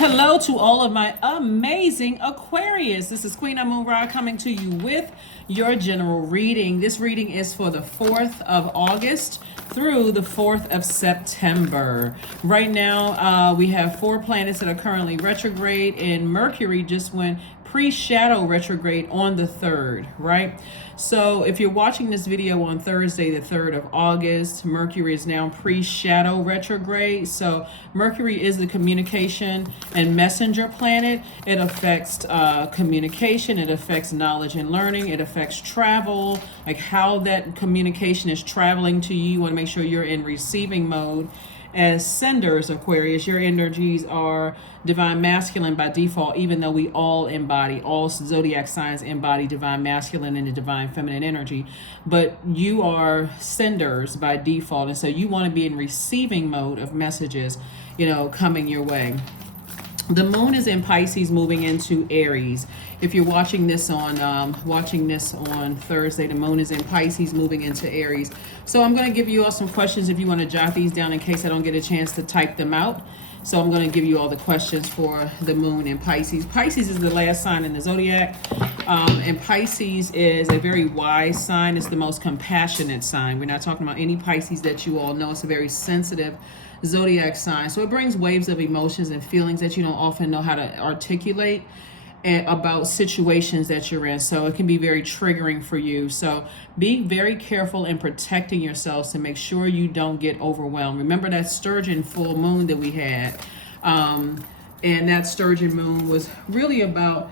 Hello to all of my amazing Aquarius. This is Queen Amun Ra coming to you with your general reading. This reading is for the 4th of August through the 4th of September. Right now, we have 4 planets that are currently retrograde, and Mercury just went pre-shadow retrograde on the 3rd, right? So if you're watching this video on Thursday, the 3rd of August, Mercury is now pre-shadow retrograde. So Mercury is the communication and messenger planet. It affects communication. It affects knowledge and learning. It affects travel, like how that communication is traveling to you. You want to make sure you're in receiving mode. As senders, Aquarius, your energies are divine masculine by default, even though we all zodiac signs embody divine masculine and the divine feminine energy. But you are senders by default. And so you want to be in receiving mode of messages, coming your way. The moon is in Pisces, moving into Aries. If you're watching this on Thursday, the moon is in Pisces, moving into Aries. So I'm going to give you all some questions if you want to jot these down in case I don't get a chance to type them out. So I'm going to give you all the questions for the moon in Pisces. Pisces is the last sign in the Zodiac. And Pisces is a very wise sign. It's the most compassionate sign. We're not talking about any Pisces that you all know. It's a very sensitive Zodiac sign. So it brings waves of emotions and feelings that you don't often know how to articulate about situations that you're in. So it can be very triggering for you. So be very careful in protecting yourselves to make sure you don't get overwhelmed. Remember that sturgeon full moon that we had. And that sturgeon moon was really about,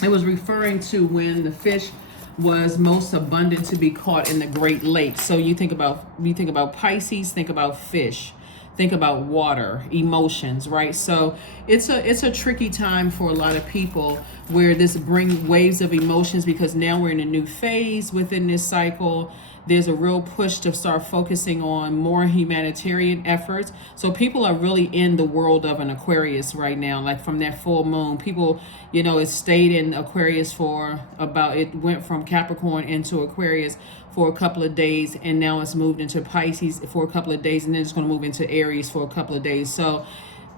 it was referring to when the fish was most abundant to be caught in the Great Lakes. So you think about Pisces, think about fish, think about water, emotions, right? So it's a tricky time for a lot of people where this brings waves of emotions because now we're in a new phase within this cycle. There's a real push to start focusing on more humanitarian efforts. So people are really in the world of an Aquarius right now, like from that full moon. People, it stayed in Aquarius it went from Capricorn into Aquarius for a couple of days, and now it's moved into Pisces for a couple of days, and then it's going to move into Aries for a couple of days. So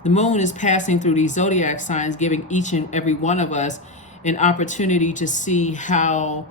the moon is passing through these zodiac signs, giving each and every one of us an opportunity to see how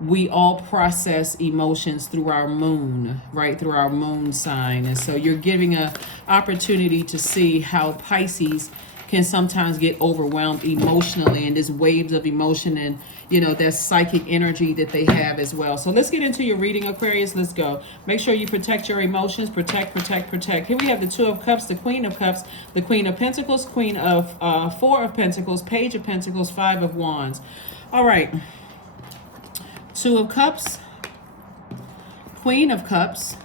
we all process emotions through our moon, right? Through our moon sign. And so you're giving an opportunity to see how Pisces can sometimes get overwhelmed emotionally, and there's waves of emotion and, that psychic energy that they have as well. So let's get into your reading, Aquarius. Let's go. Make sure you protect your emotions. Protect. Here we have the 2 of Cups, the Queen of Cups, the Queen of Pentacles, Queen of 4 of Pentacles, Page of Pentacles, 5 of Wands. All right. 2 of Cups, Queen of Cups,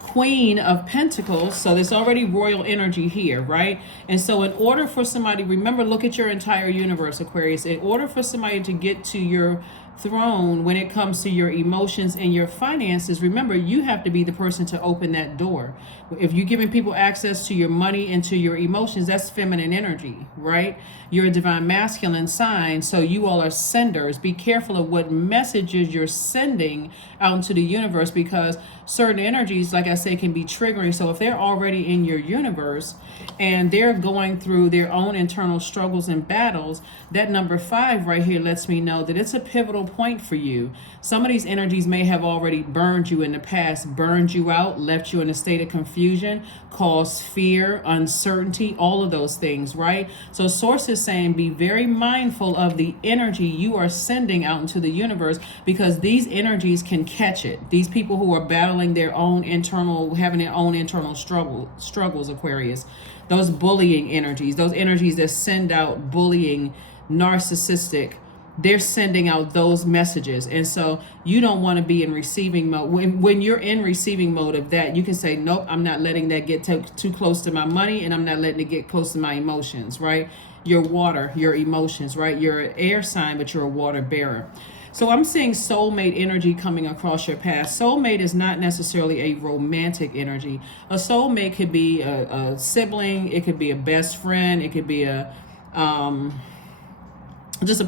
Queen of Pentacles. So there's already royal energy here, right? And so in order for somebody, remember, look at your entire universe, Aquarius. In order for somebody to get to your throne when it comes to your emotions and your finances, remember, you have to be the person to open that door. If you're giving people access to your money and to your emotions, that's feminine energy, right? You're a divine masculine sign, so you all are senders. Be careful of what messages you're sending out into the universe, because certain energies, like I say, can be triggering. So if they're already in your universe and they're going through their own internal struggles and battles, that number 5 right here lets me know that it's a pivotal point for you. Some of these energies may have already burned you in the past, burned you out, left you in a state of confusion, caused fear, uncertainty, all of those things, right? So source is saying be very mindful of the energy you are sending out into the universe, because these energies can catch it. These people who are battling having their own internal struggles, Aquarius. Those bullying energies, those energies that send out bullying, narcissistic, they're sending out those messages. And so you don't want to be in receiving mode. When you're in receiving mode of that, you can say, nope, I'm not letting that get too close to my money, and I'm not letting it get close to my emotions, right? Your water, your emotions, right? You're an air sign, but you're a water bearer. So I'm seeing soulmate energy coming across your path. Soulmate is not necessarily a romantic energy. A soulmate could be a sibling. It could be a best friend. It could be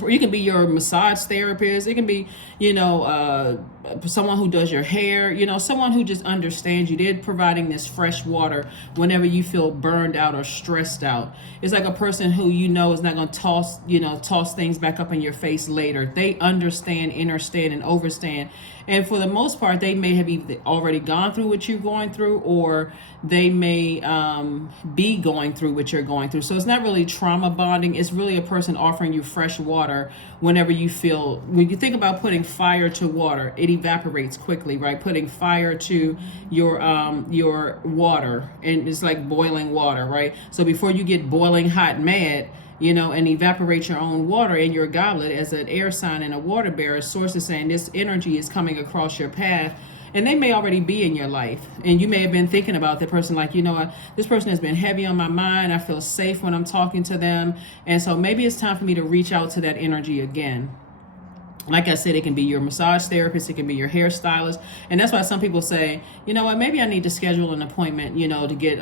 you can be your massage therapist. It can be, someone who does your hair, someone who just understands you. They're providing this fresh water whenever you feel burned out or stressed out. It's like a person who is not going to toss things back up in your face later. They understand, understand, and overstand. And for the most part, they may have either already gone through what you're going through, or they may be going through what you're going through. So it's not really trauma bonding. It's really a person offering you fresh water whenever you feel, when you think about putting fire to water, it evaporates quickly, right? Putting fire to your water, and it's like boiling water, right? So before you get boiling hot mad, and evaporate your own water in your goblet as an air sign and a water bearer, source is saying this energy is coming across your path, and they may already be in your life. And you may have been thinking about the person like, this person has been heavy on my mind. I feel safe when I'm talking to them. And so maybe it's time for me to reach out to that energy again. Like I said, it can be your massage therapist, it can be your hairstylist. And that's why some people say, maybe I need to schedule an appointment, to get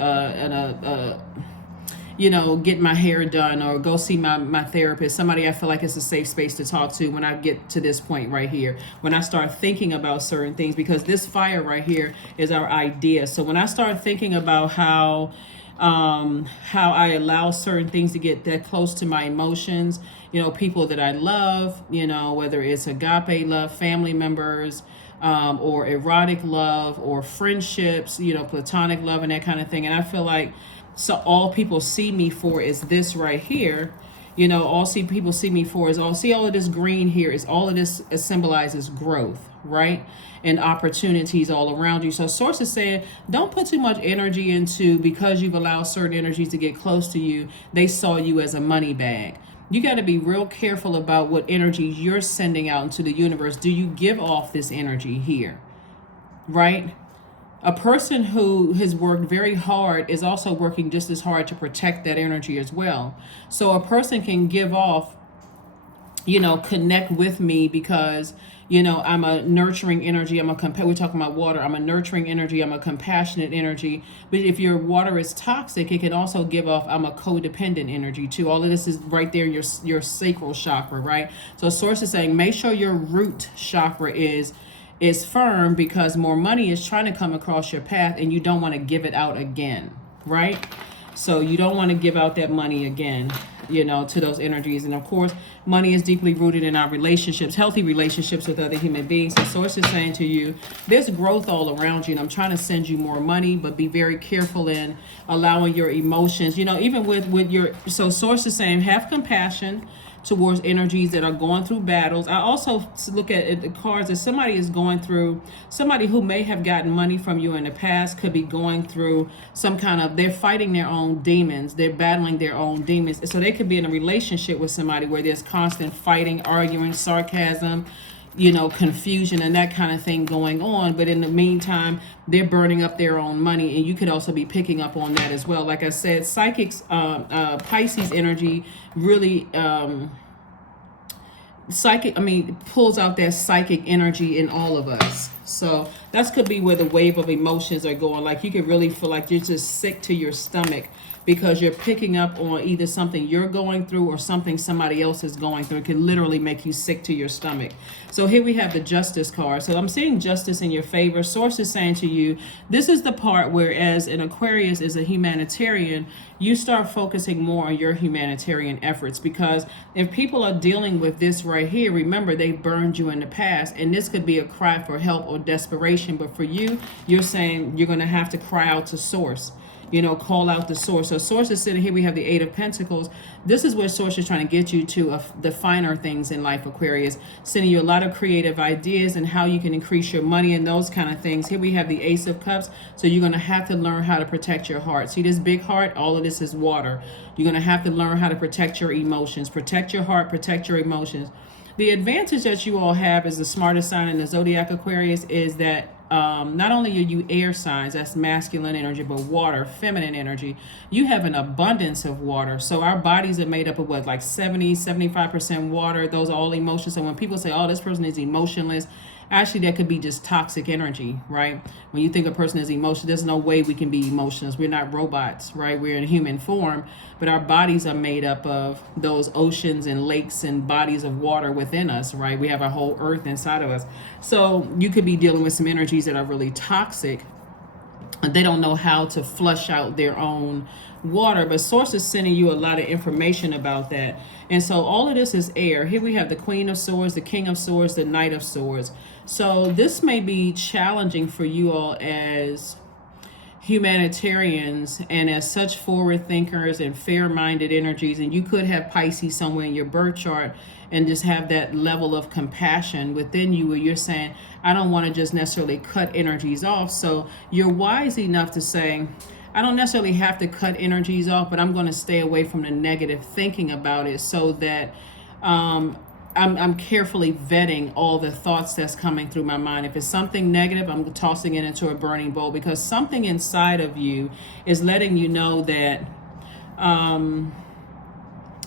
get my hair done, or go see my therapist, somebody I feel like it's a safe space to talk to when I get to this point right here, when I start thinking about certain things, because this fire right here is our idea. So when I start thinking about how I allow certain things to get that close to my emotions, people that I love, whether it's agape love, family members, or erotic love, or friendships, platonic love, and that kind of thing. And I feel like, so all people see me for is this right here. People see me for is all of this green here is all of this symbolizes growth, right? And opportunities all around you. So source is saying, don't put too much energy into, because you've allowed certain energies to get close to you, they saw you as a money bag. You got to be real careful about what energies you're sending out into the universe. Do you give off this energy here, right? A person who has worked very hard is also working just as hard to protect that energy as well. So a person can give off, connect with me because, I'm a nurturing energy. We're talking about water. I'm a nurturing energy. I'm a compassionate energy. But if your water is toxic, it can also give off, I'm a codependent energy too. All of this is right there in your sacral chakra, right? So source is saying, make sure your root chakra is firm, because more money is trying to come across your path and you don't want to give it out again, right? So you don't want to give out that money again, to those energies. And of course, money is deeply rooted in our relationships, healthy relationships with other human beings. The source is saying to you, there's growth all around you, and I'm trying to send you more money, but be very careful in allowing your emotions, even with your, so source is saying, have compassion towards energies that are going through battles. I also look at the cards that somebody is going through, somebody who may have gotten money from you in the past could be going through some kind of, they're fighting their own demons, they're battling their own demons. So they could be in a relationship with somebody where there's constant fighting, arguing, sarcasm, confusion and that kind of thing going on. But in the meantime, they're burning up their own money, and you could also be picking up on that as well. Like I said, psychics, Pisces energy really, pulls out that psychic energy in all of us. So that could be where the wave of emotions are going. Like you could really feel like you're just sick to your stomach because you're picking up on either something you're going through or something somebody else is going through. It can literally make you sick to your stomach. So here we have the Justice card. So I'm seeing justice in your favor. Source is saying to you, this is the part where, as an Aquarius is a humanitarian, you start focusing more on your humanitarian efforts, because if people are dealing with this right here, remember they burned you in the past, and this could be a cry for help or desperation. But for you, you're saying you're going to have to cry out to source. Call out the source. So source is sitting here. We have the Eight of Pentacles. This is where source is trying to get you to the finer things in life, Aquarius. Sending you a lot of creative ideas and how you can increase your money and those kind of things. Here we have the Ace of Cups. So you're going to have to learn how to protect your heart. See this big heart? All of this is water. You're going to have to learn how to protect your emotions. Protect your heart. Protect your emotions. The advantage that you all have as the smartest sign in the Zodiac, Aquarius, is that not only are you air signs, that's masculine energy, but water, feminine energy. You have an abundance of water. So our bodies are made up of like 70, 75% water. Those are all emotions. So when people say, oh, this person is emotionless, Actually, that could be just toxic energy, right? When you think a person is emotional, there's no way we can be emotionless. We're not robots, right? We're in human form, but our bodies are made up of those oceans and lakes and bodies of water within us, right? We have our whole earth inside of us. So you could be dealing with some energies that are really toxic. They don't know how to flush out their own water, but source is sending you a lot of information about that. And so all of this is air. Here we have the Queen of Swords, the King of Swords, the Knight of Swords. So this may be challenging for you all as humanitarians and as such forward thinkers and fair-minded energies. And you could have Pisces somewhere in your birth chart and just have that level of compassion within you where you're saying, I don't want to just necessarily cut energies off. So you're wise enough to say, I don't necessarily have to cut energies off, but I'm going to stay away from the negative thinking about it so that I'm carefully vetting all the thoughts that's coming through my mind. If it's something negative, I'm tossing it into a burning bowl, because something inside of you is letting you know that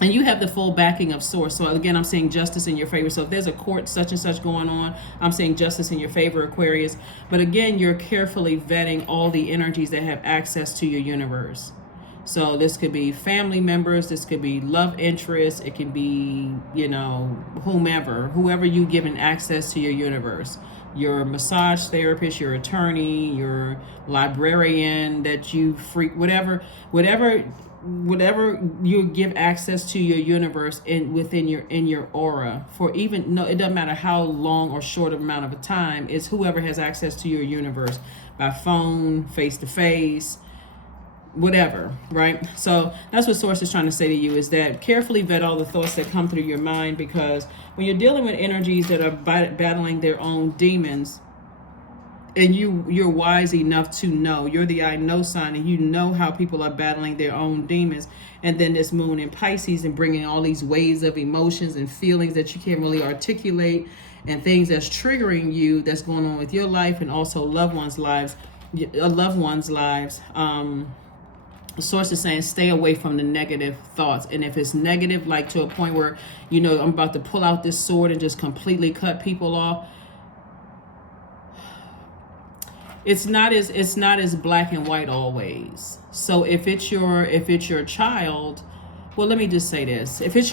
and you have the full backing of source. So again, I'm seeing justice in your favor. So if there's a court such and such going on, I'm seeing justice in your favor, Aquarius. But again, you're carefully vetting all the energies that have access to your universe. So this could be family members, this could be love interests, it can be, whoever you given access to your universe. Your massage therapist, your attorney, your librarian that you whatever you give access to your universe within your aura for it doesn't matter how long or short of amount of a time, it's whoever has access to your universe by phone, face to face, whatever, right? So that's what source is trying to say to you, is that carefully vet all the thoughts that come through your mind, because when you're dealing with energies that are battling their own demons, and you're wise enough to know, you're the I know sign, and you know how people are battling their own demons. And then this moon in Pisces and bringing all these waves of emotions and feelings that you can't really articulate, and things that's triggering you, that's going on with your life and also loved ones' lives. The source is saying stay away from the negative thoughts. And if it's negative, like to a point where, I'm about to pull out this sword and just completely cut people off, it's not as black and white always. So if it's your child, well, let me just say this. If it's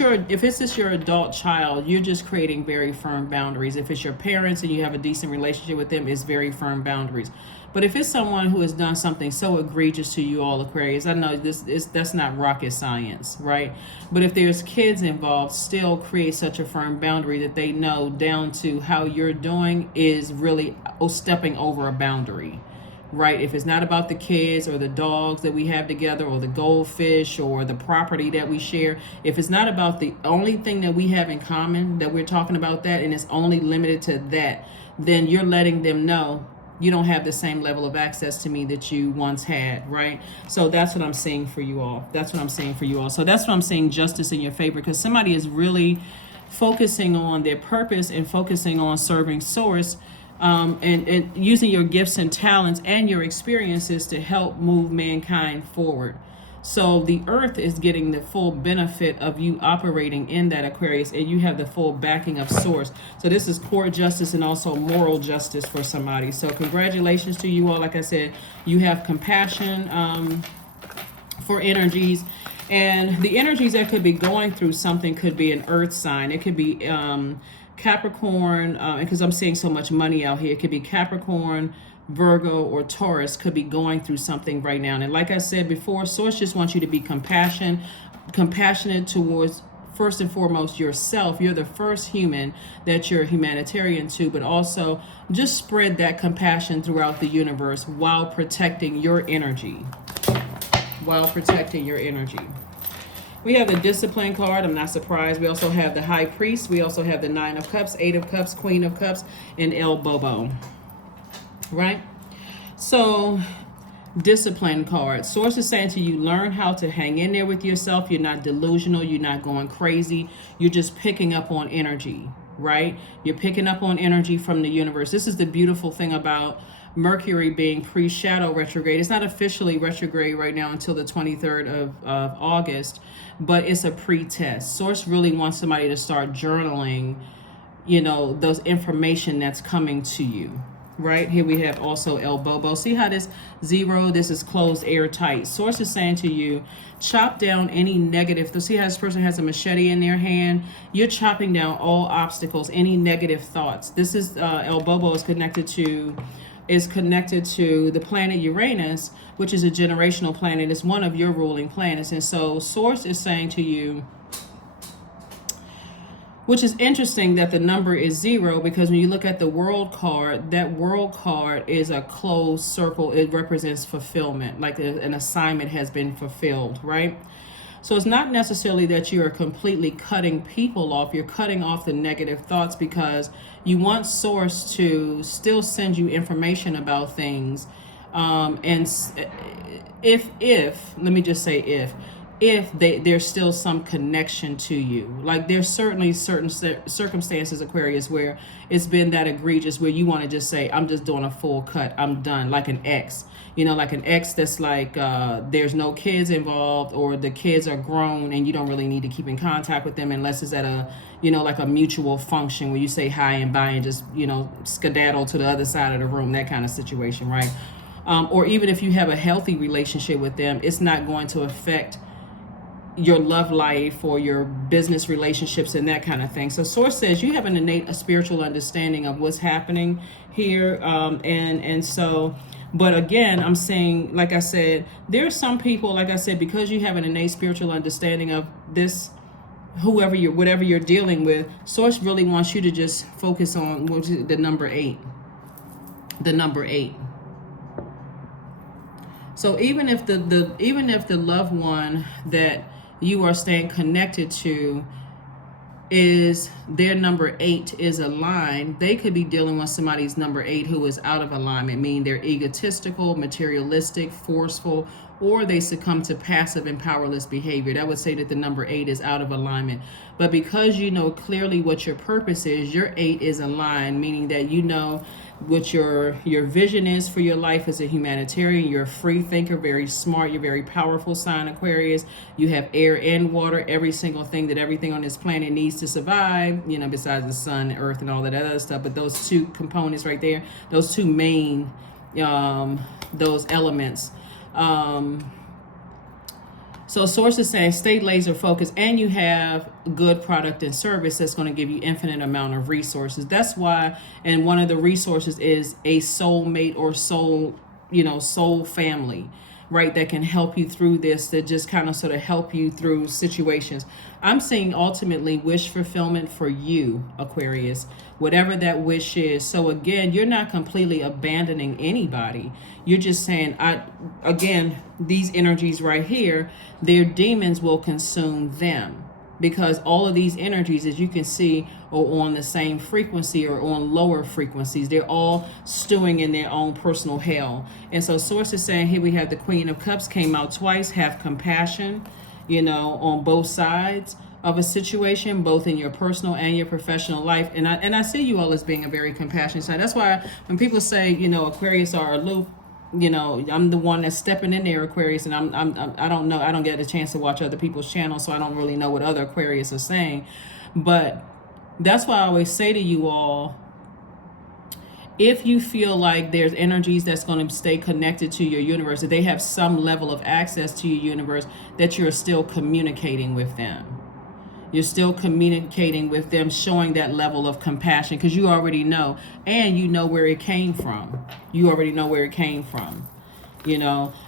just your adult child, you're just creating very firm boundaries. If it's your parents and you have a decent relationship with them, it's very firm boundaries. But if it's someone who has done something so egregious to you all, Aquarius, I know that's not rocket science, right? But if there's kids involved, still create such a firm boundary that they know down to how you're doing is really stepping over a boundary, right? If it's not about the kids or the dogs that we have together or the goldfish or the property that we share, if it's not about the only thing that we have in common, that we're talking about that, and it's only limited to that, then you're letting them know you don't have the same level of access to me that you once had, right? So that's what I'm saying for you all. So that's what I'm saying, justice in your favor, because somebody is really focusing on their purpose and focusing on serving source, and using your gifts and talents and your experiences to help move mankind forward. So the earth is getting the full benefit of you operating in that, Aquarius, and you have the full backing of source. So this is court justice and also moral justice for somebody. So congratulations to you all. Like I said, you have compassion for energies. And the energies that could be going through something could be an earth sign. It could be Capricorn, because I'm seeing so much money out here. It could be Capricorn, Virgo, or Taurus could be going through something right now. And like I said before, source just wants you to be compassionate towards, first and foremost, yourself. You're the first human that you're humanitarian to, but also just spread that compassion throughout the universe while protecting your energy. We have the Discipline card. I'm not surprised. We also have the High Priest. We also have the Nine of Cups, Eight of Cups, Queen of Cups, and El Bobo. Right? So, Discipline card. Source is saying to you, learn how to hang in there with yourself. You're not delusional. You're not going crazy. You're just picking up on energy, right? You're picking up on energy from the universe. This is the beautiful thing about Mercury being pre-shadow retrograde. It's not officially retrograde right now until the 23rd of August, but it's a pre-test. Source really wants somebody to start journaling those information that's coming to you. Right here we have also El Bobo. See how this 0, this is closed, airtight. Source is saying to you, chop down any negative. See how this person has a machete in their hand? You're chopping down all obstacles, any negative thoughts. This is El Bobo is connected to the planet Uranus, which is a generational planet. It's one of your ruling planets. And so Source is saying to you, which is interesting that the number is 0, because when you look at the world card, that world card is a closed circle. It represents fulfillment, like an assignment has been fulfilled, right? So it's not necessarily that you are completely cutting people off. You're cutting off the negative thoughts because you want Source to still send you information about things. And if let me just say if there's still some connection to you. Like there's certainly certain circumstances, Aquarius, where it's been that egregious where you want to just say, I'm just doing a full cut, I'm done, like an ex. Like an ex that's like there's no kids involved, or the kids are grown and you don't really need to keep in contact with them unless it's at a like a mutual function where you say hi and bye and just skedaddle to the other side of the room, that kind of situation, right? Or even if you have a healthy relationship with them, it's not going to affect your love life or your business relationships and that kind of thing. So Source says you have an innate spiritual understanding of what's happening here. And so, but again, I'm saying, like I said, there are some people, like I said, because you have an innate spiritual understanding of this, whatever you're dealing with, Source really wants you to just focus on the number 8. The number 8. So even if the loved one that you are staying connected to is their number 8 is aligned, they could be dealing with somebody's number 8 who is out of alignment, meaning they're egotistical, materialistic, forceful, or they succumb to passive and powerless behavior. That would say that the number 8 is out of alignment. But because you know clearly what your purpose is, your 8 is aligned, meaning that you know what your vision is for your life as a humanitarian. You're a free thinker, very smart, you're very powerful, sign Aquarius. You have air and water, every single thing that everything on this planet needs to survive, besides the sun, earth, and all that other stuff. But those two components right there, those two main, those elements. So Source is saying stay laser focused, and you have good product and service that's going to give you infinite amount of resources. That's why, and one of the resources is a soulmate or soul family, right? That can help you through this, that just kind of sort of help you through situations. I'm saying ultimately wish fulfillment for you, Aquarius, whatever that wish is. So again, you're not completely abandoning anybody. You're just saying, these energies right here, their demons will consume them, because all of these energies, as you can see, are on the same frequency or on lower frequencies. They're all stewing in their own personal hell. And so Source is saying, here we have the Queen of Cups came out twice. Have compassion, on both sides of a situation, both in your personal and your professional life. And I see you all as being a very compassionate side. That's why when people say, Aquarius are aloof, I'm the one that's stepping in there, Aquarius, and I don't know, I don't get a chance to watch other people's channels, so I don't really know what other Aquarius are saying. But that's why I always say to you all, if you feel like there's energies that's going to stay connected to your universe, that they have some level of access to your universe, that you're still communicating with them. You're still communicating with them, showing that level of compassion, because you already know, and you know where it came from. You already know where it came from.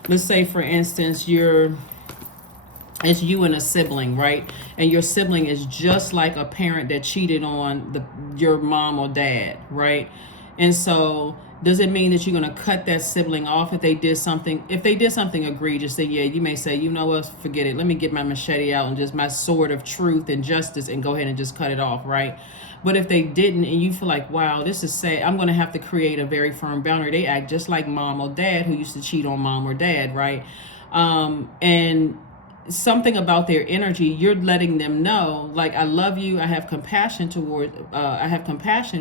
Let's say, for instance, it's you and a sibling, right? And your sibling is just like a parent that cheated on your mom or dad, right? And so does it mean that you're going to cut that sibling off if they did something egregious? Then yeah, you may say, what, forget it. Let me get my machete out and just my sword of truth and justice and go ahead and just cut it off, right? But if they didn't, and you feel like, wow, this is sad, I'm going to have to create a very firm boundary. They act just like mom or dad who used to cheat on mom or dad, right? And something about their energy, you're letting them know, like, I love you, I have compassion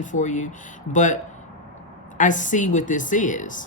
for you, but I see what this is,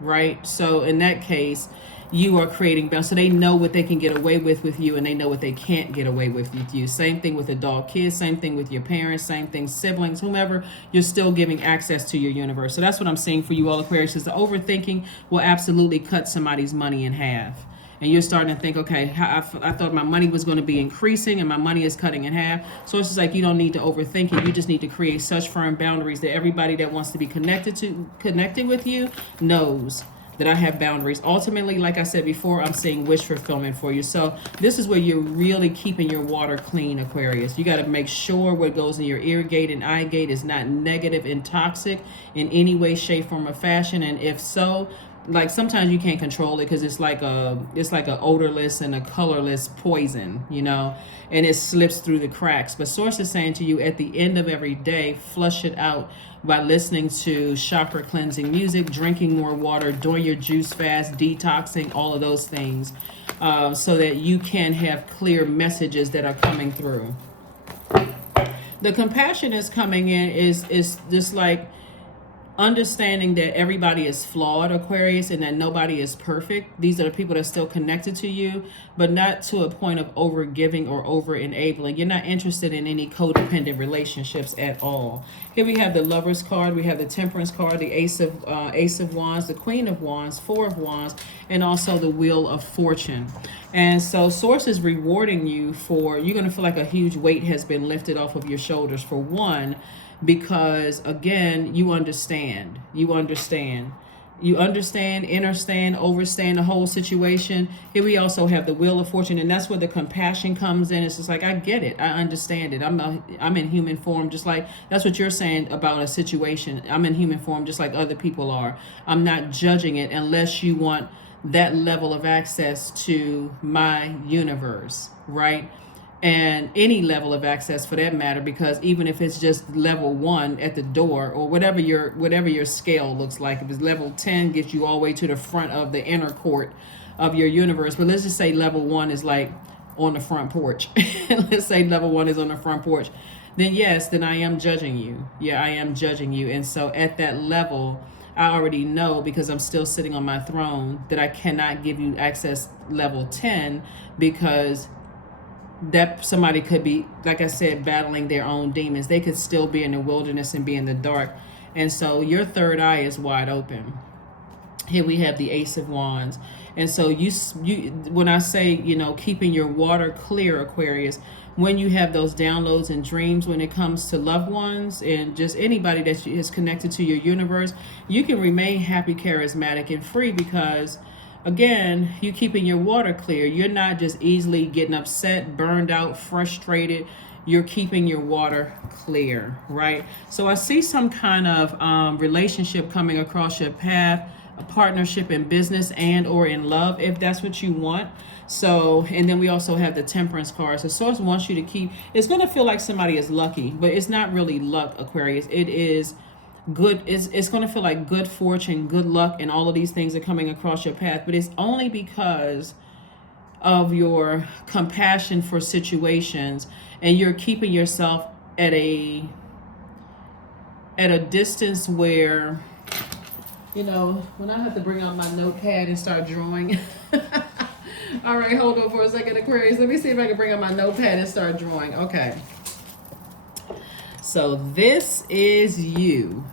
right? So in that case, you are creating balance. So they know what they can get away with you, and they know what they can't get away with you. Same thing with adult kids, same thing with your parents, same thing siblings, whomever, you're still giving access to your universe. So that's what I'm seeing for you all Aquarius, is the overthinking will absolutely cut somebody's money in half. And you're starting to think, okay, I thought my money was going to be increasing and my money is cutting in half. So it's just like, you don't need to overthink it. You just need to create such firm boundaries that everybody that wants to be connected with you knows that I have boundaries. Ultimately, like I said before, I'm seeing wish fulfillment for you. So this is where you're really keeping your water clean, Aquarius. You got to make sure what goes in your ear gate and eye gate is not negative and toxic in any way, shape, form, or fashion. And if so, like sometimes you can't control it because it's like a odorless and a colorless poison, and it slips through the cracks. But Source is saying to you, at the end of every day, flush it out by listening to chakra cleansing music, drinking more water, doing your juice fast, detoxing, all of those things, so that you can have clear messages that are coming through. The compassion is coming in is just like understanding that everybody is flawed, Aquarius, and that nobody is perfect. These are the people that are still connected to you, but not to a point of over giving or over enabling. You're not interested in any codependent relationships at all. Here we have the Lovers card, we have the Temperance card, the Ace of Wands, the Queen of Wands, Four of Wands, and also the Wheel of Fortune. And so Source is rewarding you you're going to feel like a huge weight has been lifted off of your shoulders, for one, because again, you understand, understand, overstand the whole situation. Here we also have the Wheel of Fortune, and that's where the compassion comes in. It's just like, I get it, I understand it. I'm in human form, just like that's what you're saying about a situation. I'm in human form just like other people are. I'm not judging it unless you want that level of access to my universe, right? And any level of access for that matter, because even if it's just level 1 at the door, or whatever your scale looks like, if it's level 10 gets you all the way to the front of the inner court of your universe, but let's just say level 1 is like on the front porch. Let's say level 1 is on the front porch, then yes, then I am judging you. Yeah, I am judging you. And so at that level, I already know, because I'm still sitting on my throne, that I cannot give you access level 10, because that somebody could be, like I said, battling their own demons. They could still be in the wilderness and be in the dark. And so your third eye is wide open. Here we have the Ace of Wands. And so you when I say, keeping your water clear, Aquarius, when you have those downloads and dreams, when it comes to loved ones and just anybody that is connected to your universe, you can remain happy, charismatic, and free, because again, you keeping your water clear. You're not just easily getting upset, burned out, frustrated. You're keeping your water clear, right? So I see some kind of relationship coming across your path, a partnership in business and or in love, if that's what you want. So, and then we also have the Temperance card. So Source wants you to keep, it's going to feel like somebody is lucky, but it's not really luck, Aquarius. It is good. It's going to feel like good fortune, good luck, and all of these things are coming across your path, but it's only because of your compassion for situations, and you're keeping yourself at a distance where, when I have to bring out my notepad and start drawing. All right, hold on for a second, Aquarius. Let me see if I can bring out my notepad and start drawing. Okay. So this is you.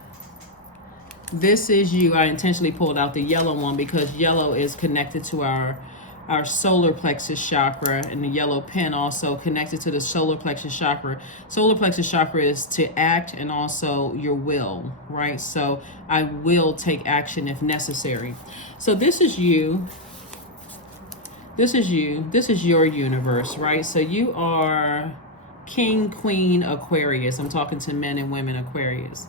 This is you. I intentionally pulled out the yellow one because yellow is connected to our solar plexus chakra, and the yellow pen also connected to the solar plexus chakra. Solar plexus chakra is to act and also your will, right? So I will take action if necessary. So this is you. This is you. This is your universe, right? So you are King, Queen, Aquarius. I'm talking to men and women, Aquarius.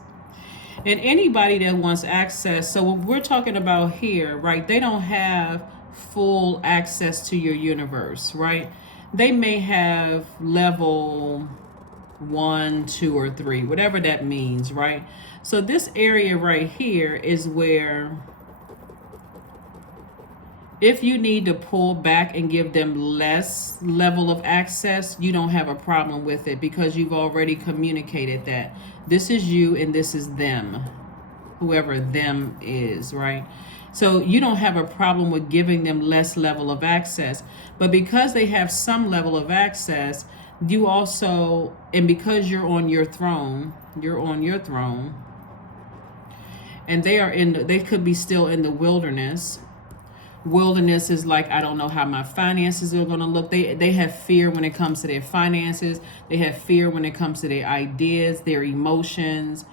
And anybody that wants access, so what we're talking about here, right, they don't have full access to your universe, right? They may have level 1, 2, or 3, whatever that means, right? So this area right here is where, if you need to pull back and give them less level of access, you don't have a problem with it, because you've already communicated that. This is you and this is them, whoever them is, right? So you don't have a problem with giving them less level of access. But because they have some level of access, you also, and because you're on your throne, and they could be still in the wilderness. Wilderness is like, I don't know how my finances are going to look. They have fear when it comes to their finances. They have fear when it comes to their ideas, their emotions.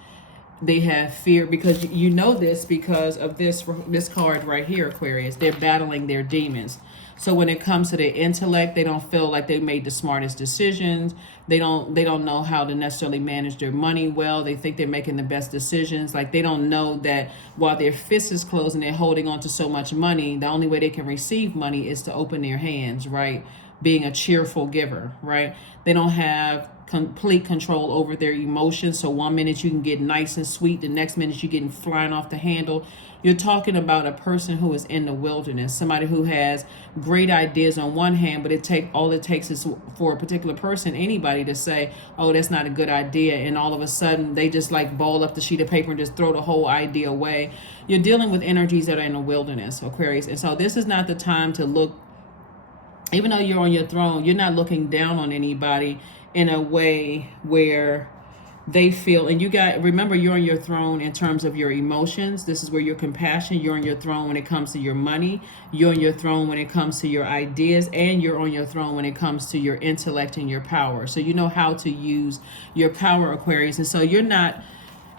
They have fear because you know this because of this card right here, Aquarius. They're battling their demons. So when it comes to their intellect, they don't feel like they made the smartest decisions. They don't know how to necessarily manage their money well. They think they're making the best decisions. Like they don't know that while their fist is closed and they're holding on to so much money, the only way they can receive money is to open their hands, right? Being a cheerful giver, right? They don't have complete control over their emotions. So one minute you can get nice and sweet, the next minute you're getting flying off the handle. You're talking about a person who is in the wilderness, somebody who has great ideas on one hand, but all it takes is for a particular person, anybody, to say, oh, that's not a good idea, and all of a sudden they just like ball up the sheet of paper and just throw the whole idea away. You're dealing with energies that are in the wilderness, Aquarius, and so this is not the time to look. Even though you're on your throne, you're not looking down on anybody in a way where they feel, and remember, you're on your throne in terms of your emotions. This is where your compassion, you're on your throne when it comes to your money, you're on your throne when it comes to your ideas, and you're on your throne when it comes to your intellect and your power. So you know how to use your power, Aquarius. And so you're not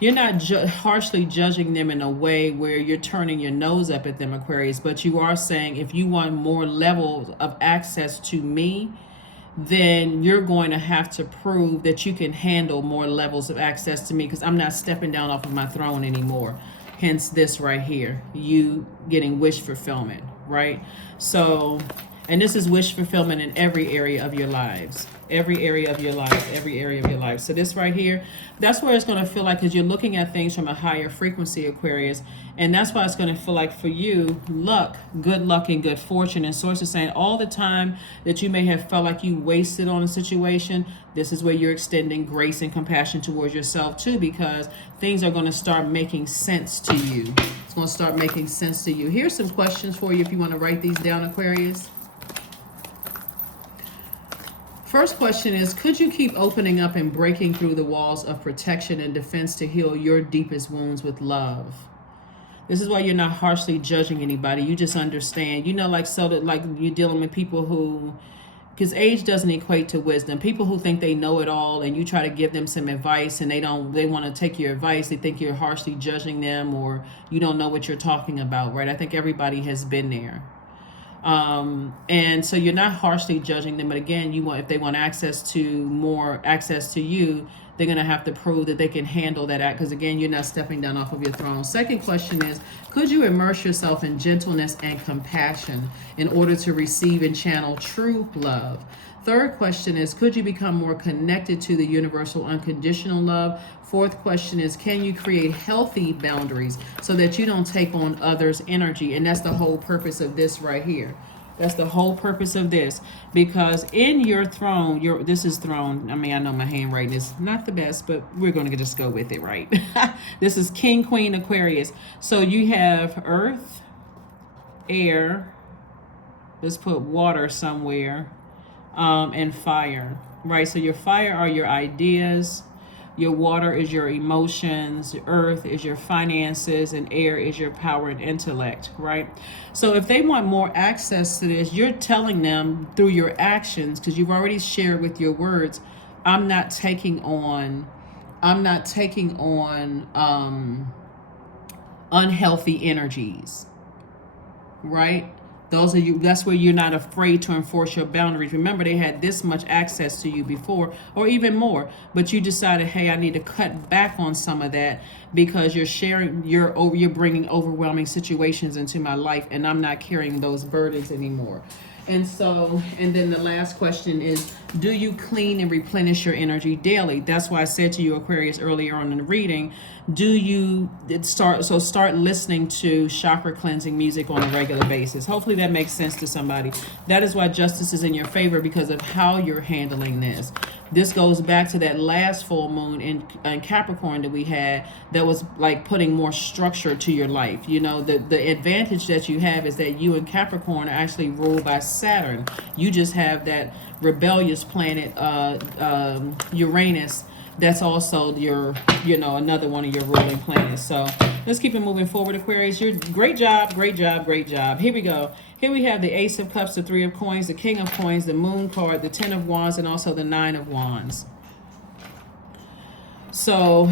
harshly judging them in a way where you're turning your nose up at them, Aquarius, but you are saying, if you want more levels of access to me, then you're going to have to prove that you can handle more levels of access to me, because I'm not stepping down off of my throne anymore. Hence this right here, you getting wish fulfillment, right? So, and this is wish fulfillment in every area of your lives. Every area of your life. So this right here, that's where it's going to feel like, because you're looking at things from a higher frequency, Aquarius, and that's why it's going to feel like for you, good luck and good fortune. And Source is saying all the time that you may have felt like you wasted on a situation, this is where you're extending grace and compassion towards yourself too, because things are going to start making sense to you. It's going to start making sense to you. Here's some questions for you if you want to write these down, Aquarius. First question is, could you keep opening up and breaking through the walls of protection and defense to heal your deepest wounds with love? This is why you're not harshly judging anybody. You just understand, like you're dealing with people who, because age doesn't equate to wisdom. People who think they know it all and you try to give them some advice and they want to take your advice. They think you're harshly judging them or you don't know what you're talking about, right? I think everybody has been there. And so you're not harshly judging them, but again, if they want more access to you, they're going to have to prove that they can handle that because again, you're not stepping down off of your throne. Second question is, could you immerse yourself in gentleness and compassion in order to receive and channel true love? Third question is, could you become more connected to the universal unconditional love? Fourth question is, can you create healthy boundaries so that you don't take on others' energy? And that's the whole purpose of this right here. That's the whole purpose of this. Because in your throne, this is throne. I mean, I know my handwriting is not the best, but we're going to just go with it, right? This is King, Queen, Aquarius. So you have earth, air, let's put water somewhere, and fire, right? So your fire are your ideas, your water is your emotions, earth is your finances, and air is your power and intellect, right? So if they want more access to this, you're telling them through your actions, because you've already shared with your words, I'm not taking on unhealthy energies, right? That's where you're not afraid to enforce your boundaries. Remember, they had this much access to you before, or even more, but you decided, hey, I need to cut back on some of that because you're bringing overwhelming situations into my life, and I'm not carrying those burdens anymore. And then the last question is, do you clean and replenish your energy daily? That's why I said to you, Aquarius, earlier on in the reading, start listening to chakra cleansing music on a regular basis. Hopefully that makes sense to somebody. That is why justice is in your favor, because of how you're handling this. This goes back to that last full moon in Capricorn that we had, that was like putting more structure to your life. You know, the advantage that you have is that you in Capricorn are actually ruled by Saturn. You just have that rebellious planet, Uranus, that's also your, you know, another one of your ruling planets. So let's keep it moving forward, Aquarius. You're great job, great job, great job. Here we go. Here we have the Ace of Cups, the Three of Coins, the King of Coins, the Moon card, the Ten of Wands, and also the Nine of Wands. So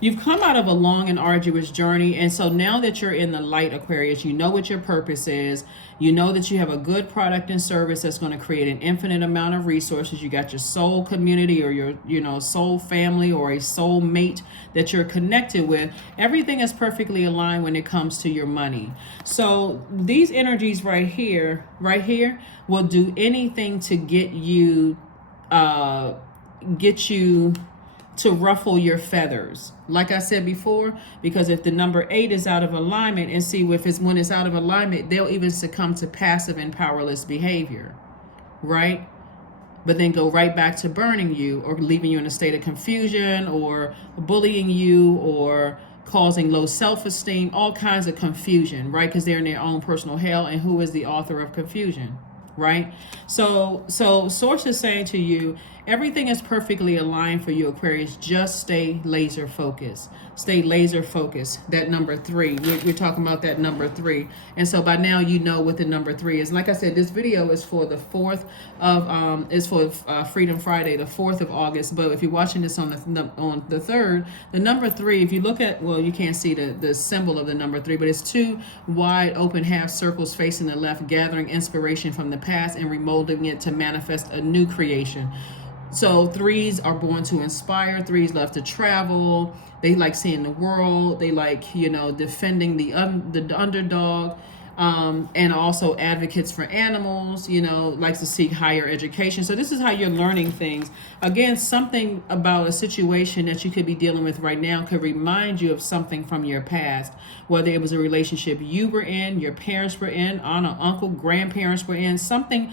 you've come out of a long and arduous journey, and so now that you're in the light, Aquarius, you know what your purpose is. You know that you have a good product and service that's going to create an infinite amount of resources. You got your soul community, or your, you know, soul family, or a soul mate that you're connected with. Everything is perfectly aligned when it comes to your money. So these energies right here will do anything to get you to ruffle your feathers. Like I said before, because if the number 8 is out of alignment, and see if it's when it's out of alignment, they'll even succumb to passive and powerless behavior, right? But then go right back to burning you, or leaving you in a state of confusion, or bullying you, or causing low self-esteem, all kinds of confusion, right? Because they're in their own personal hell, and who is the author of confusion, right? So Source is saying to you, everything is perfectly aligned for you, Aquarius. Just stay laser focused. Stay laser focused. That number 3, we're talking about that number 3. And so by now you know what the number 3 is. Like I said, this video is for the 4th of Freedom Friday, the 4th of August. But if you're watching this on the 3rd, the number 3, if you look at, well, you can't see the symbol of the number 3, but it's 2 wide open half circles facing the left, gathering inspiration from the past and remolding it to manifest a new creation. So 3s are born to inspire. 3s love to travel. They like seeing the world. They like, you know, defending the underdog. And also advocates for animals, you know, likes to seek higher education. So this is how you're learning things. Again, something about a situation that you could be dealing with right now could remind you of something from your past, whether it was a relationship you were in, your parents were in, aunt or uncle, grandparents were in, something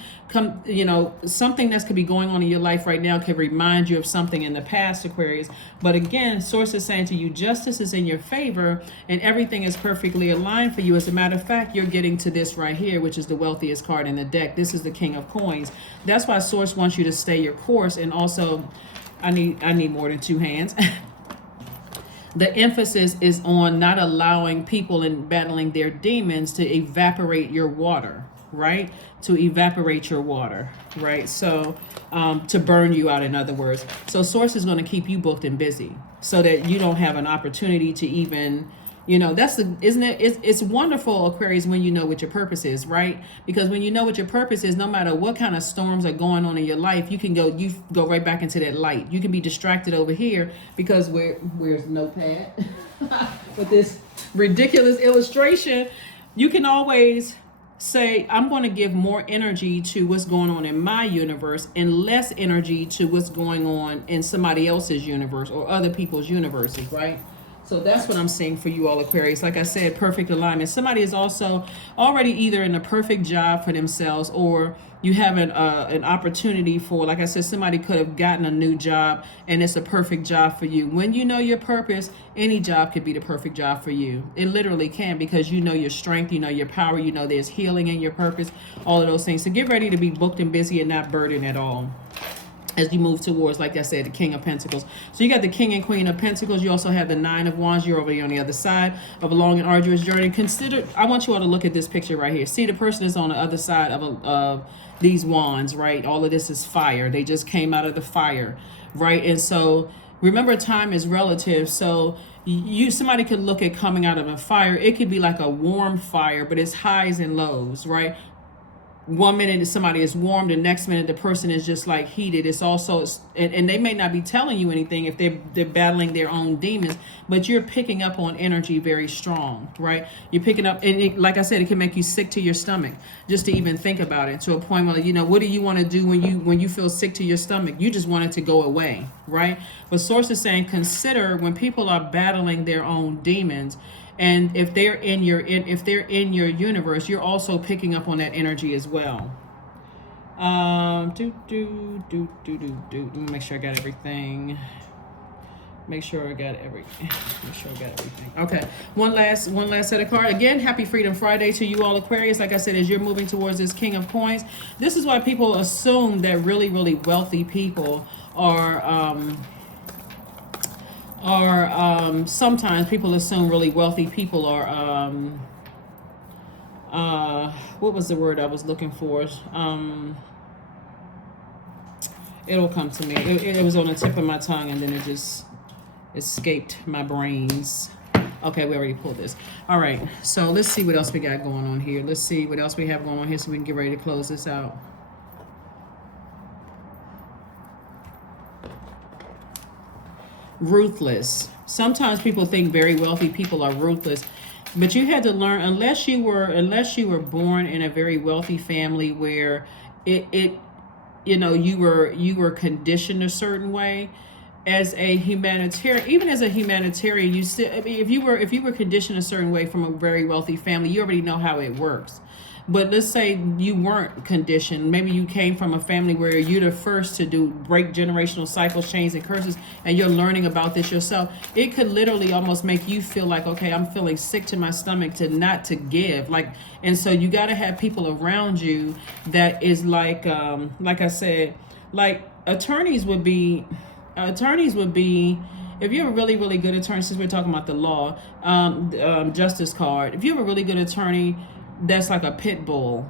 something that could be going on in your life right now could remind you of something in the past, Aquarius. But again, Source is saying to you, justice is in your favor and everything is perfectly aligned for you. As a matter of fact, you're getting to this right here, which is the wealthiest card in the deck. This is the King of Coins. That's why Source wants you to stay your course. And also, I need more than 2 hands. The emphasis is on not allowing people in battling their demons to evaporate your water, right? To evaporate your water, right? So to burn you out, in other words. So Source is going to keep you booked and busy so that you don't have an opportunity to even, you know, isn't it? It's wonderful, Aquarius, when you know what your purpose is, right? Because when you know what your purpose is, no matter what kind of storms are going on in your life, you go right back into that light. You can be distracted over here because where's the notepad with this ridiculous illustration? You can always say, I'm going to give more energy to what's going on in my universe and less energy to what's going on in somebody else's universe or other people's universes, right? So that's what I'm saying for you all, Aquarius. Like I said, perfect alignment. Somebody is also already either in a perfect job for themselves, or you have an opportunity for, like I said, somebody could have gotten a new job and it's a perfect job for you. When you know your purpose, any job could be the perfect job for you. It literally can, because you know your strength, you know your power, you know there's healing in your purpose, all of those things. So get ready to be booked and busy and not burdened at all as you move towards, like I said, the King of Pentacles. So you got the King and Queen of Pentacles. You also have the Nine of Wands. You're over here on the other side of a long and arduous journey. I want you all to look at this picture right here. See, the person is on the other side of these wands, right? All of this is fire. They just came out of the fire, right? And so remember, time is relative. So somebody could look at coming out of a fire. It could be like a warm fire, but it's highs and lows, right? One minute somebody is warm, the next minute the person is just like heated. It's also, and they may not be telling you anything if they're battling their own demons, but you're picking up on energy very strong, right? You're picking up, and like I said, it can make you sick to your stomach just to even think about it, to a point where, you know, what do you want to do when you feel sick to your stomach? You just want it to go away, right? But Source is saying, consider when people are battling their own demons. And if they're in your universe, you're also picking up on that energy as well. Let me make sure I got everything. Make sure I got everything. Okay. One last set of cards. Again, happy Freedom Friday to you all, Aquarius. Like I said, as you're moving towards this King of Coins, this is why people assume that really, really wealthy people are sometimes people assume really wealthy people are what was the word I was looking for? It'll come to me. It was on the tip of my tongue and then it just escaped my brains. Okay, we already pulled this. All right, so let's see what else we got going on here. Let's see what else we have going on here so we can get ready to close this out. Ruthless. Sometimes people think very wealthy people are ruthless, but you had to learn, unless you were born in a very wealthy family where you were conditioned a certain way. As a humanitarian, even as a humanitarian, you still, I mean, if you were conditioned a certain way from a very wealthy family, you already know how it works. But let's say you weren't conditioned. Maybe you came from a family where you're the first to break generational cycles, chains, and curses, and you're learning about this yourself. It could literally almost make you feel like, okay, I'm feeling sick to my stomach to give. And so you got to have people around you that is like I said, like attorneys would be, if you have a really, really good attorney, since we're talking about the law, justice card, if you have a really good attorney that's like a pit bull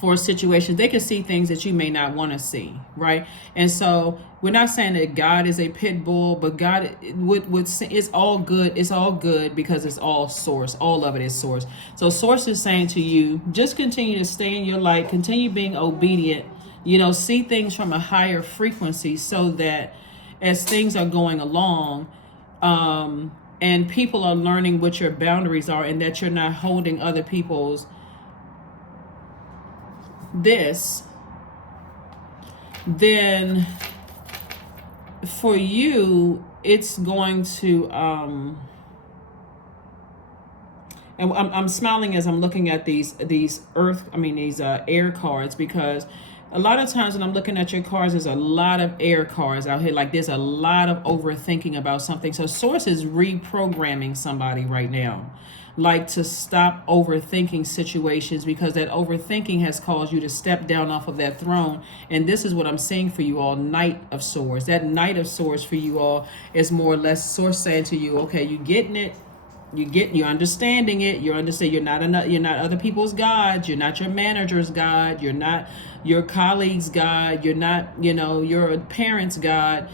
for a situation, they can see things that you may not want to see, right? And so we're not saying that God is a pit bull, but God it's all good. It's all good because it's all source. All of it is source. So source is saying to you, just continue to stay in your light, continue being obedient, see things from a higher frequency so that as things are going along, and people are learning what your boundaries are and that you're not holding other people's then for you, it's going to, and I'm smiling as I'm looking at these air cards, because a lot of times when I'm looking at your cards, there's a lot of air cards out here. Like there's a lot of overthinking about something. So source is reprogramming somebody right now, like to stop overthinking situations, because that overthinking has caused you to step down off of that throne. And this is what I'm seeing for you all, Knight of Swords. That Knight of Swords for you all is more or less source saying to you, okay, you getting it. You're understanding it. You're not other people's gods. You're not your manager's God. You're not your colleague's God. You're not, your parents' God.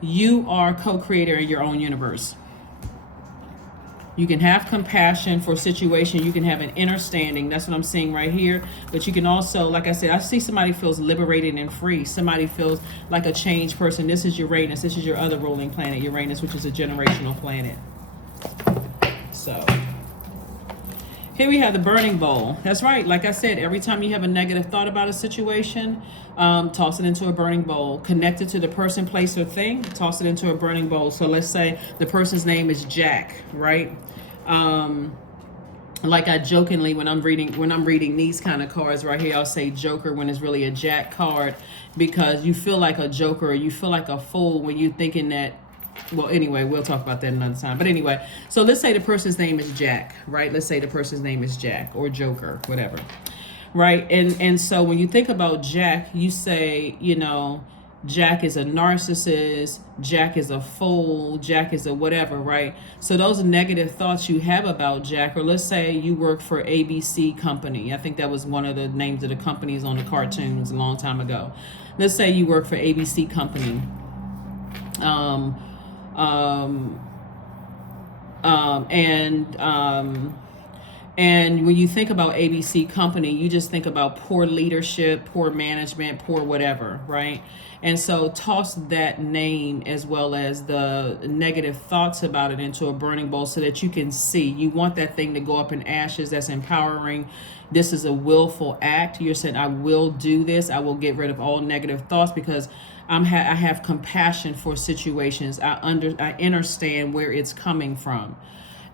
You are co-creator in your own universe. You can have compassion for a situation. You can have an understanding. That's what I'm seeing right here. But you can also, like I said, I see somebody feels liberated and free. Somebody feels like a changed person. This is Uranus. This is your other ruling planet, Uranus, which is a generational planet. So here we have the burning bowl. That's right. Like I said, every time you have a negative thought about a situation, toss it into a burning bowl. Connect it to the person, place, or thing. Toss it into a burning bowl. So let's say the person's name is Jack, right? Like I jokingly, when I'm reading these kind of cards right here, I'll say Joker when it's really a Jack card, because you feel like a joker, or you feel like a fool when you're thinking that. Well, anyway, we'll talk about that another time. But anyway, so let's say the person's name is Jack, right? Let's say the person's name is Jack or Joker, whatever, right? And so when you think about Jack, you say, Jack is a narcissist, Jack is a fool, Jack is a whatever, right? So those negative thoughts you have about Jack, or let's say you work for ABC Company. I think that was one of the names of the companies on the cartoons a long time ago. Let's say you work for ABC Company. And when you think about ABC Company, you just think about poor leadership, poor management, poor whatever, right? And so toss that name as well as the negative thoughts about it into a burning bowl so that you can see. You want that thing to go up in ashes. That's empowering. This is a willful act. You're saying, I will do this. I will get rid of all negative thoughts because I have compassion for situations. I understand where it's coming from.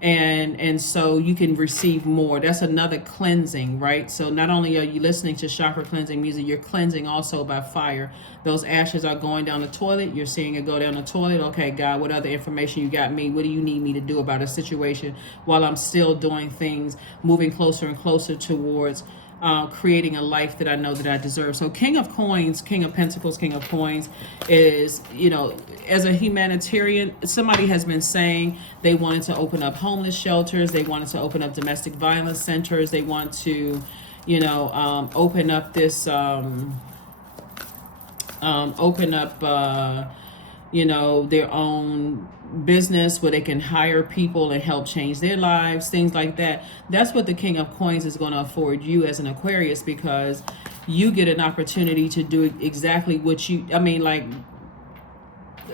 and so you can receive more. That's another cleansing, right? So not only are you listening to chakra cleansing music, you're cleansing also by fire. Those ashes are going down the toilet. You're seeing it go down the toilet. Okay, God, what other information you got me? What do you need me to do about a situation while I'm still doing things, moving closer and closer towards creating a life that I know that I deserve. So King of Coins, King of Pentacles, King of Coins is, as a humanitarian, somebody has been saying they wanted to open up homeless shelters. They wanted to open up domestic violence centers. They want to, open up this, open up, their own business where they can hire people and help change their lives, things like that. That's what the King of Coins is going to afford you as an Aquarius, because you get an opportunity to do exactly what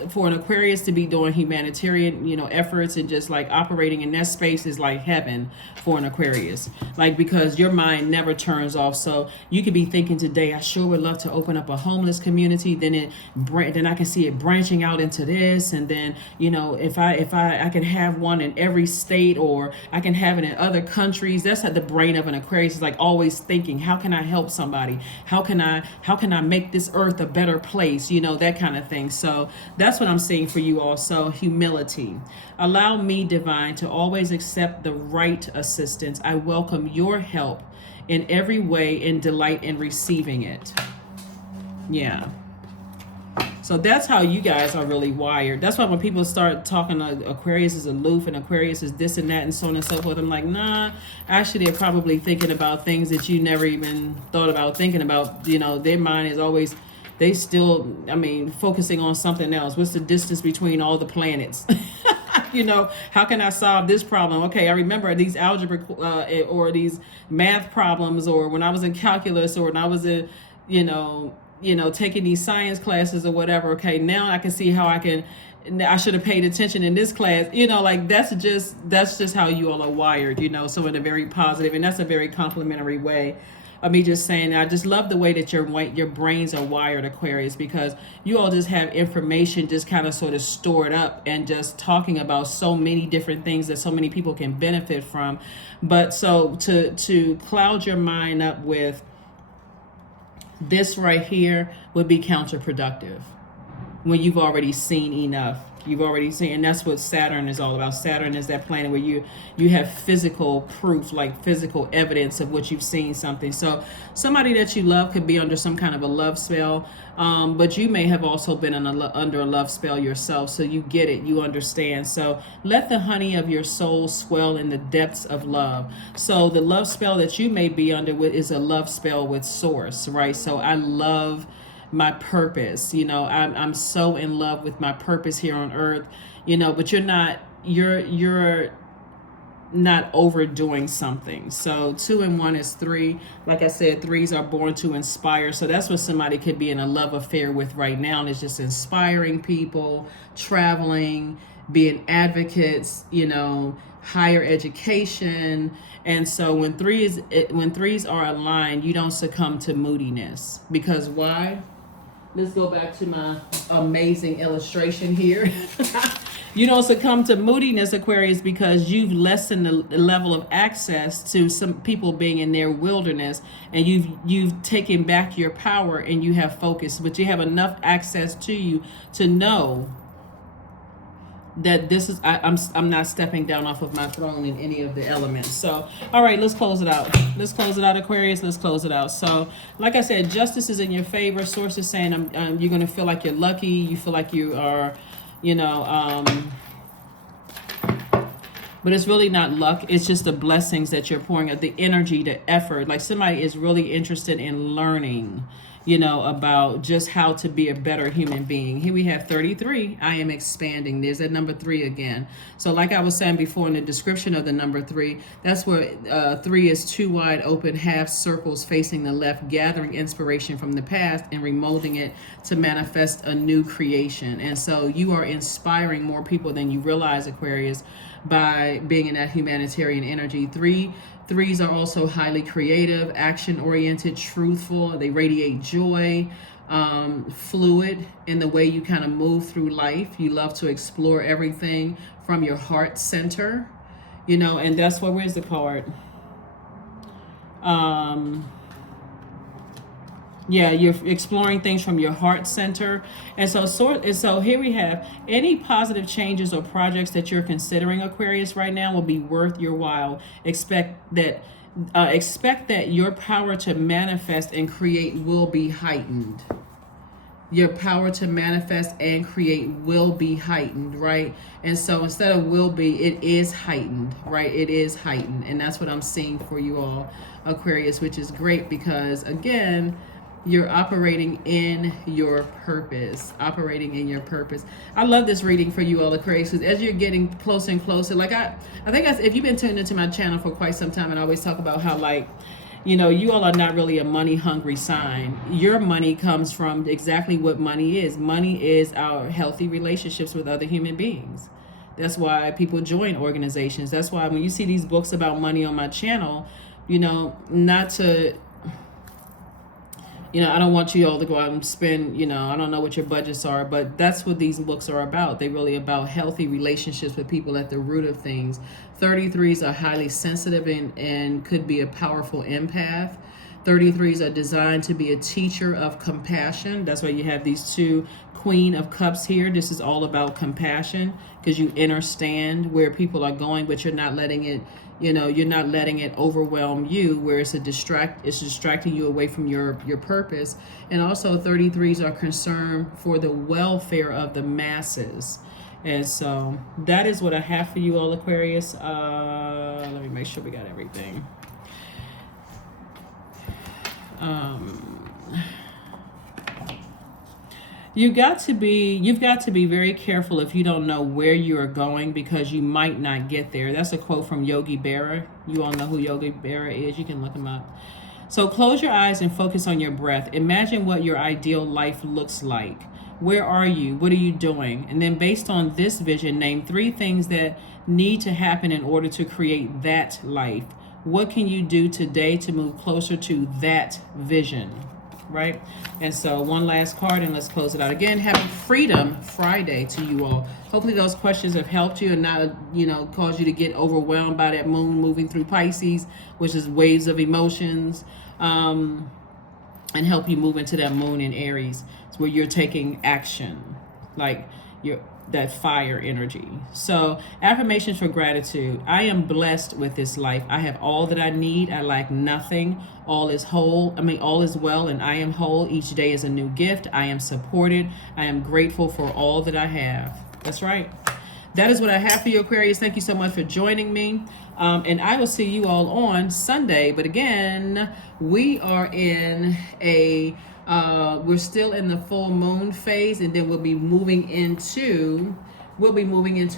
for an Aquarius to be doing humanitarian, efforts and just like operating in that space is like heaven for an Aquarius. Like, because your mind never turns off. So you could be thinking today, I sure would love to open up a homeless community. Then I can see it branching out into this. And then, if I can have one in every state, or I can have it in other countries. That's how the brain of an Aquarius is, like always thinking, how can I help somebody? How can I make this earth a better place? That kind of thing. So that's what I'm seeing for you also. Humility. Allow me, divine, to always accept the right assistance. I welcome your help in every way and delight in receiving it. Yeah. So that's how you guys are really wired. That's why when people start talking Aquarius is aloof and Aquarius is this and that and so on and so forth, I'm like, nah, actually they're probably thinking about things that you never even thought about thinking about. Their mind is always, they still, focusing on something else. What's the distance between all the planets? How can I solve this problem? Okay, I remember these algebra or these math problems, or when I was in calculus, or when I was in, taking these science classes or whatever. Okay, now I can see how I should have paid attention in this class. That's just how you all are wired, so in a very positive, and that's a very complimentary way of me just saying, I just love the way that your brains are wired, Aquarius, because you all just have information just kind of sort of stored up and just talking about so many different things that so many people can benefit from. But so to cloud your mind up with this right here would be counterproductive when you've already seen enough. You've already seen, and that's what Saturn is all about. Saturn is that planet where you have physical proof, like physical evidence of what you've seen something. So somebody that you love could be under some kind of a love spell, but you may have also been under a love spell yourself. So you get it, you understand. So let the honey of your soul swell in the depths of love. So the love spell that you may be under is a love spell with source, right? So I love my purpose. I'm so in love with my purpose here on earth, but you're not overdoing something. So 2 and 1 is 3. Like I said, 3s are born to inspire. So that's what somebody could be in a love affair with right now. And it's just inspiring people, traveling, being advocates, higher education. And so when threes are aligned, you don't succumb to moodiness. Because why? Let's go back to my amazing illustration here. You don't succumb to moodiness, Aquarius, because you've lessened the level of access to some people being in their wilderness, and you've taken back your power and you have focus, but you have enough access to you to know that this is I'm not stepping down off of my throne in any of the elements. So all right, let's close it out, Aquarius. Let's close it out. So like I said, justice is in your favor. Source is saying you're going to feel like you're lucky. You feel like you are, but it's really not luck. It's just the blessings that you're pouring out, the energy, the effort. Like somebody is really interested in learning, about just how to be a better human being. Here we have 33. I am expanding. There's that number 3 again. So like I was saying before in the description of the number 3, that's where 3 is 2 wide open half circles facing the left, gathering inspiration from the past and remolding it to manifest a new creation. And so you are inspiring more people than you realize, Aquarius, by being in that humanitarian energy. 3s are also highly creative, action-oriented, truthful. They radiate joy, fluid in the way you kind of move through life. You love to explore everything from your heart center. You know, and that's what, where's the card? Yeah, you're exploring things from your heart center. And so here we have any positive changes or projects that you're considering, Aquarius, right now will be worth your while. Expect that your power to manifest and create will be heightened. Your power to manifest and create will be heightened, right? And so instead of will be, it is heightened, right? It is heightened. And that's what I'm seeing for you all, Aquarius, which is great because, again, you're operating in your purpose. Operating in your purpose. I love this reading for you all, Aquarius, because as you're getting closer and closer, like I think if you've been tuned into my channel for quite some time, and I always talk about how, like, you know, you all are not really a money hungry sign. Your money comes from exactly what money is. Money is our healthy relationships with other human beings. That's why people join organizations. That's why when you see these books about money on my channel, you know, not to, you know, I don't want you all to go out and spend, you know, I don't know what your budgets are, but that's what these books are about. They're really about healthy relationships with people at the root of things. 33s are highly sensitive and could be a powerful empath. 33s are designed to be a teacher of compassion. That's why you have these two Queen of Cups here. This is all about compassion because you understand where people are going, but you're not letting it, you know, you're not letting it overwhelm you, where it's distracting you away from your purpose. And also 33s are concerned for the welfare of the masses. And so that is what I have for you all, Aquarius. Let me make sure we got everything. You've got to be very careful if you don't know where you are going, because you might not get there. That's a quote from Yogi Berra. You all know who Yogi Berra is. You can look him up. So close your eyes and focus on your breath. Imagine what your ideal life looks like. Where are you? What are you doing? And then based on this vision, name 3 things that need to happen in order to create that life. What can you do today to move closer to that vision? Right? And so one last card and let's close it out. Again, happy Freedom Friday to you all. Hopefully those questions have helped you and not, you know, caused you to get overwhelmed by that moon moving through Pisces, which is waves of emotions, and help you move into that moon in Aries. It's where you're taking action, like that fire energy. So affirmations for gratitude. I am blessed with this life. I have all that I need. I lack nothing. All is whole. All is well and I am whole. Each day is a new gift. I am supported. I am grateful for all that I have. That's right. That is what I have for you, Aquarius. Thank you so much for joining me. And I will see you all on Sunday. But again, we are in we're still in the full moon phase, and then we'll be moving into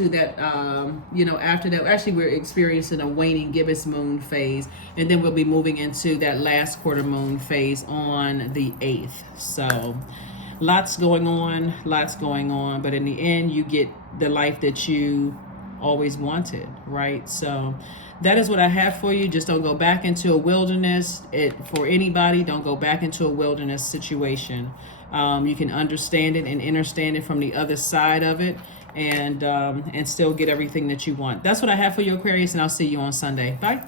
that, you know, after that. Actually, we're experiencing a waning gibbous moon phase, and then we'll be moving into that last quarter moon phase on the 8th. So lots going on, but in the end, you get the life that you always wanted, right? So that is what I have for you. Just don't go back into a wilderness. For anybody, don't go back into a wilderness situation. You can understand it and understand it from the other side of it, and still get everything that you want. That's what I have for you, Aquarius, and I'll see you on Sunday. Bye.